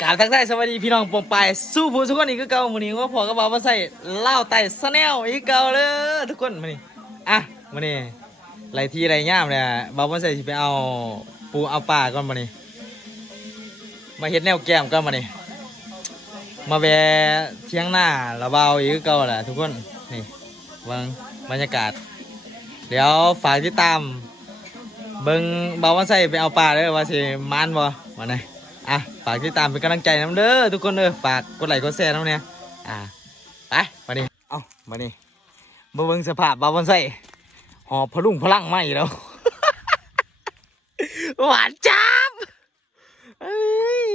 กราบทักทายสวัสดีพี่น้องปองปายสู้ผู้ทุกคนอีกก็เก่ามื้อนี้ว่าพอก็บอกว่าใส่เล่าไต่สแนลอีกเก่าเลยทุกคนมื้อนี้อ่ะมื้อนี้ไรที่ไรย่ามเนี่ยบอกว่าใส่สิไปเอาปูเอาปลาก่อนมื้อนี้มาเฮ็ดแนวแก้มก่อนมื้อนี้มาแวะเที่ยงหน้าระเบาอีกก็เก่าแหละทุกคนนี่วางบรรยากาศเดี๋ยวฝากติดตามเบิ่งบอกว่าใส่ไปเอาปลาเด้อว่าสิมานบ่มื้อนี้อ่ะฝากติดตามเป็นกำลังใจน้ำเด้อทุกคนเด้อฝากกดไลค์กดแชร์น้ำเนี่ยไปมาดิเอ้ามาดิมาเบิ่งสภาพบาวบอนไส้หอบพลุ่งพลังไม่แล้ว หวานจับเอ้ย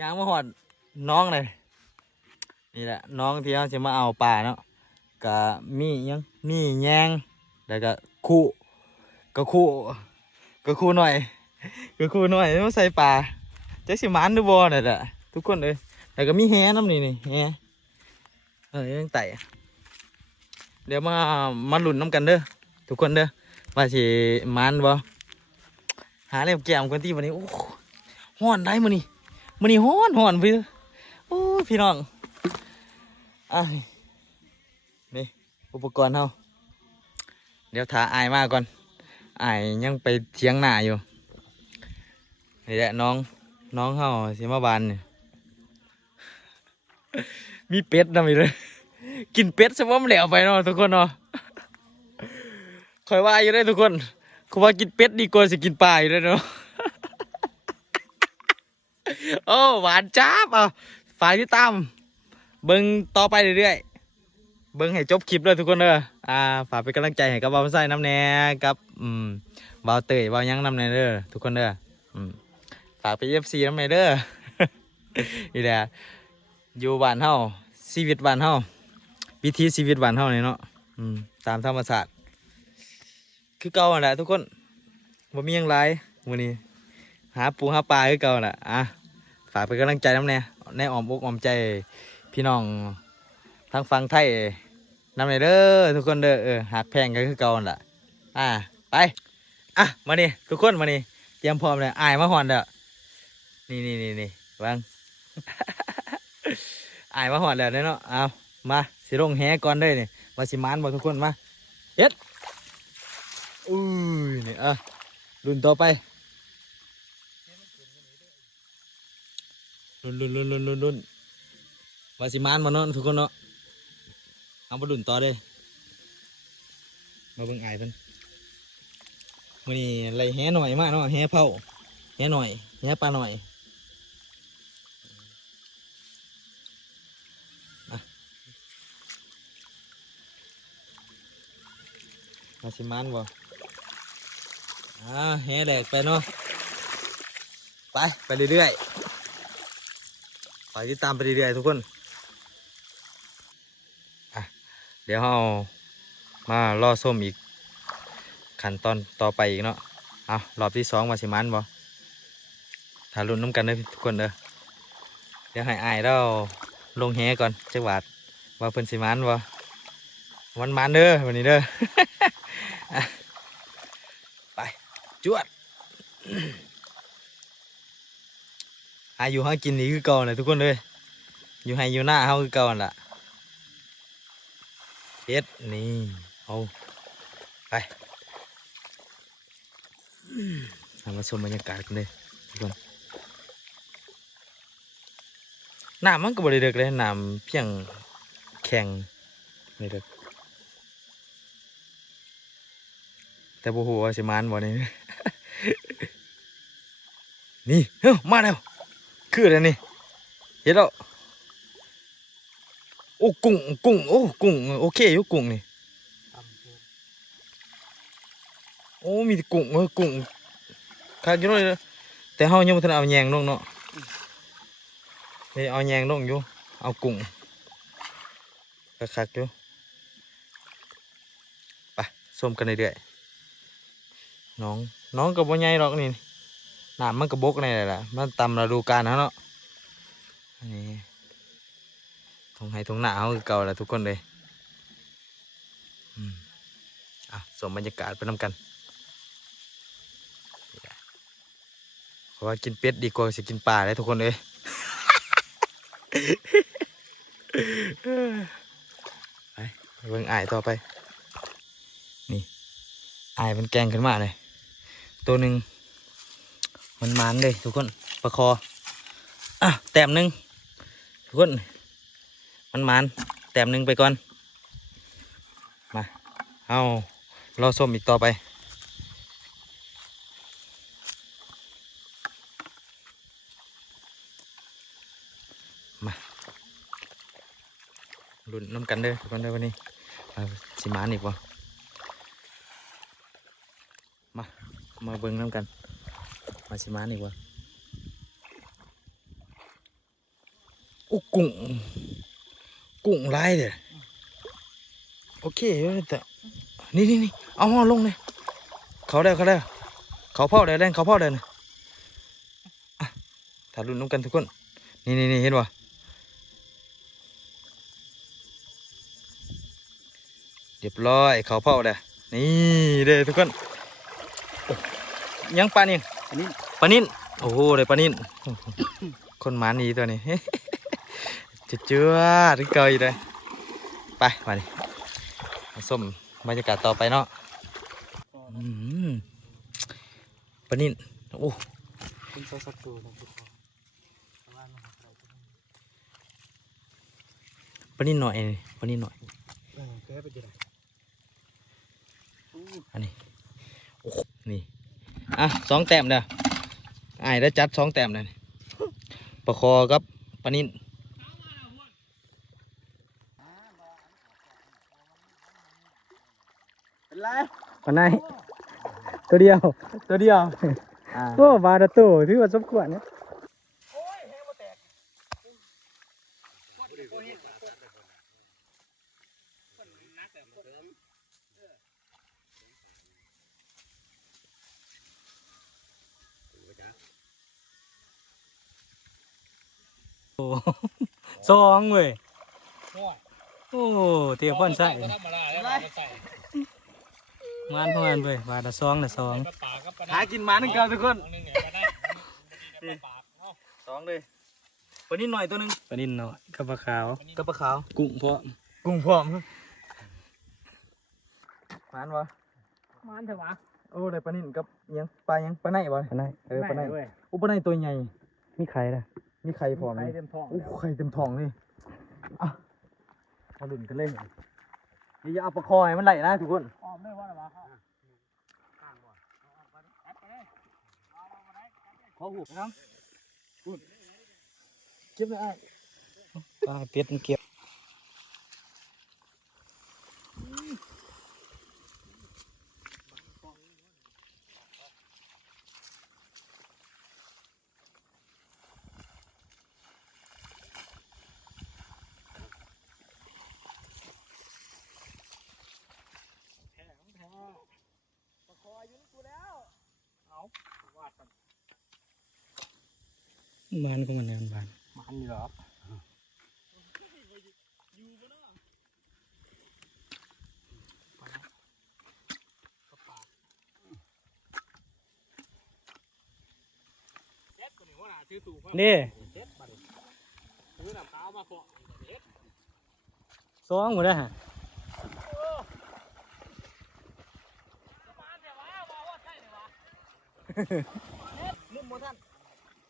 ยางมาหอดน้องเลยนี่แหละน้องที่เขาจะมาเอาปลาเนาะกับมียังมีแยงแล้วก็คู่ก็คู่ก็คู่หน่อยก็คู่หน่อยมาใส่ปลาจะสิมันดูบอลน่ะทุกคนเลยแต่ก็มีแฮน้ำนี่แฮยังไต่เดี๋ยวมาหลุนน้ำกันเด้อทุกคนเด้อว่าสิมันบ่หาเล่มแก้มกันที่วันนี้โอ้ฮ้อนได้มื้อนี้ฮ้อนพี่โอ้พี่น้องนี่อุปกรณ์เฮาเดี๋ยวถาอายมาก่อนอายยังไปเถียงหน้าอยู่นี่แหละน้องเฮาสิมาบานเนี่ยมีเป็ดนำอีกเลยกินเป็ดซะว่ามันแหลวไปเนาะทุกคนเนาะคอยว่าอยู่ได้ทุกคนเขาว่ากินเป็ดดีกว่าสิกินปลาอยู่เลยเนาะโอ้หวานจ้าบฝากติดตามเบิ่งต่อไปเรื่อยๆเบิ่งให้จบคลิปเลยทุกคนเด้อฝากเป็นกำลังใจให้กับบ่าวไส้น้ำแน่กับบ่าวเตยบ่าวยังน้ำแน่เด้อทุกคนเด้อฝากไปFCน้ำแน่เด้อ นี่แหละอยู่บ้านเฮาชีวิตบ้านเฮาวิถีชีวิตบ้านเฮาเนี่ยเนาะตามธรรมชาติคือเก่าแหละทุกคนบ่มีหยังหลายมื้อนี้หาปูหาปลาคือเก่าแหละฝากเป็นกำลังใจน้ำแน่ในอ้อมอกอ้อมใจพี่น้องทางฝั่งไทยนำแน่เด้อทุกคนเด้อหักแพงกันคือเก่าแหละไปมานี่ทุกคนมานี่เตรียมพร้อมเลยอายมาหอนเด้อนี่วาง อายมาหอดแล้วเนาะเอามาสิลงแหก่อนได้นี่มาสิมานบอกทุกคนมาเฮ็ดอุ้ยนี่รุ่นต่อไปรุ่นมาสิมานมาเนาะทุกคนเนาะเอามารุ่นต่อเลยมาเบิ่งอายเพิ่นมื้อนี้ไล่แหหน่อยมากเนาะแหเผาแหหน่อยแหปลาหน่อยมาสิมันบ่แห่แหลกไปเนาะไปเรื่อยๆไปติดตามไปเรื่อยๆทุกคนเดี๋ยวเรามาล่อส้มอีกขั้นตอนต่อไปอีกเนาะรอบที่2มาสิมันบ่ถ้าลุ้นน้ำกันเด้อทุกคนเด้อเดี๋ยวให้อายเราลงแห่ก่อนจักบาทว่าเพิ่นสิมันบ่มันเด้อวันนี้เด้อ ไปจวด อยู่ห้ากินนี่คือเก่าเลยทุกคนเลยอยู่ให้อยู่หน้าเขาคือเก่าล่ะเฮ็ดนี่เอาไปมาชมบรรยากาศกันเลยทุกคนน้ำมันก็บริเดกเลยน้ำเพียงแข็งไม่เด็กแต่โอ้โหสิมานบ่นี่ นี่มาแล้วคืออะไรนี่เห็นแล้วโอ้กุ้งโอ้กุ้งโอเคอยู่กุ้งนี่โอ้มีกุ้งกุ้งคักอยู่เลยแต่เฮายังบ่ทันเอาแยงลงเนาะนี่เอาแยงลงอยู่เอากุ้งคักอยู่ไปส้มกันเรื่อยๆน้องก็บ่ใหญ่หรอกนี่น้ำมันก็บกนี่แหละมันตามฤดูกาลเนาะนี่ทงไห้ทงหน้าเขาคือเก่าแหละทุกคนเลยส่งบรรยากาศไปนำกันเพราะว่ากินเป็ดดีกว่าสิกินปลาเลยทุกคนเลย ไปเบิ่งอ้ายต่อไปนี่อ้ายมันแกงขึ้นมาเลยตัวหนึ่งมันมันเลยทุกคนปลาคออ่ะแต้มหนึ่งทุกคนมันแต้มหนึ่งไปก่อนมาเอารอส้มอีกต่อไปมาลุ้นน้ำกันเด้อทุกคนเด้อวันนี้สิมานอีกวะมาเบิ่งน้ำกันมาสิมานอีกวะโอ้กุ้งลายเด้อโอเคแต่นี่เอาห่อลงเลยเขาได้เขาเผาได้แรงเขาเผาได้นะอ่ะถ่ายรุ่นน้ำกันทุกคนนี่เห็นป่ะเรียบร้อยเขาเผาได้นี่เด้อทุกคนยังปลานิ่นโอ้โหได้ปลานิ่นคนหมานีตัวนี้ จะเจือถึงเกยเลยไปมาดิส้มบรรยากาศต่อไปเนาะปลานิ่นโอ้เป็นตัวสัตว์ตัวนะปลานิ่นหน่อยอันนี้โอ้นี่อ่ะ2 แต้มเด้อไอ้ได้จัด2 แต้มเลยปลาคอกับปลานิ่นเป็นไรปลาไหนตัวเดียวโอ้บาดตัวถือว่าสมควรนะสองเว้ยโอ้เตียบพ่นใส่มันเว้ยบาทละ2หากินมันนึงกันทุกคน2เลยปลานิ่นหน่อยตัวนึงปลานิ่นหน่อยกับปลาขาวกุ้งพร้อมมันวะมันเถอะวะโอ้ได้ปลานิ่นกับยังปลาไหนวะปลาไหนปลาไหนโอ้ปลาไหนตัวใหญ่มีไข่ละมีไข่พร้อมเลยโอ้ไข่เต็มท้องเลยอ่ะมาลุ้นกันเลยนี่จะเอาปลาคอยมันไหลนะทุกคนอ้อมได้ว่าอะไรวะขอหูน้องพูดเก็บเลยปลาเป็ดมันเก็บมันก็มันเนี่ยมันอยู่หรอนี่สองหมดแล้วฮะ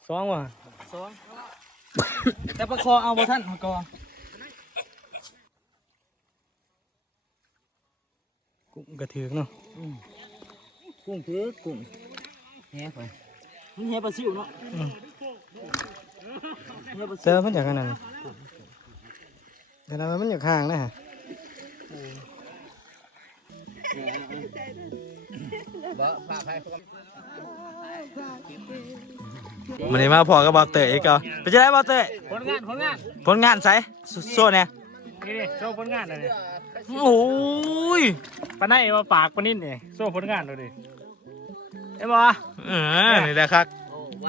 สองว่ะแต่ปลาคอเอาบ่ท่านกอกุ้งกระเทือกเนาะกุ้งเทือกกุ้งแห่ไปมันแห่ปลาซิวเนาะเจอมันจากขนาดนั้นแต่เรามันอยู่ข้างนะฮะมันนี่มาพอกับบอลเตะอีกเหรอไปจะได้บอลเตะผลงานใส่โซ่เนี่ยนี่โชว์ผลงานเลย โอ้ยปลาไหนมาปากปลานิ่นเนี่ยโชว์ผลงานดูดิเห็นบ่นี่แหละครับ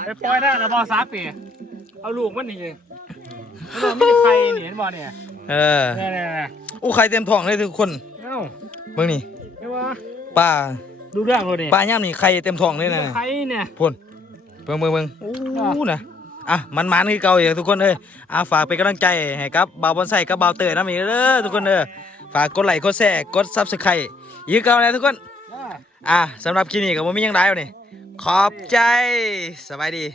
ไปปล่อยได้แล้วบอซักเนี่ยเอาลูกมันนี่เลยแล้วมันมีไข่เห็นบ่เนี่ยเนี่ยอู้ไข่เต็มท้องเลยทุกคนเบิ่งนี่เห็นบ่ปลาดูเรื่องเลยปลาย่ำนี่ไข่เต็มท้องเลยนะไข่เนี่ยพ่นเบิ่งโอ้นะ อ่ะมันคือเก่าอีกทุกคนเลยฝากเป็นกำลังใจให้กับบ่าวบอนไซกับบ่าวเตยน้ำอีกเด้อทุกคนเด้อฝากกดไลค์กดแชร์กดซับสไครต์ยื้อเก่านะทุกคนสำหรับคลิปนี้ก็บ่มีหยังไดแล้วนี่ขอบใจสบายดี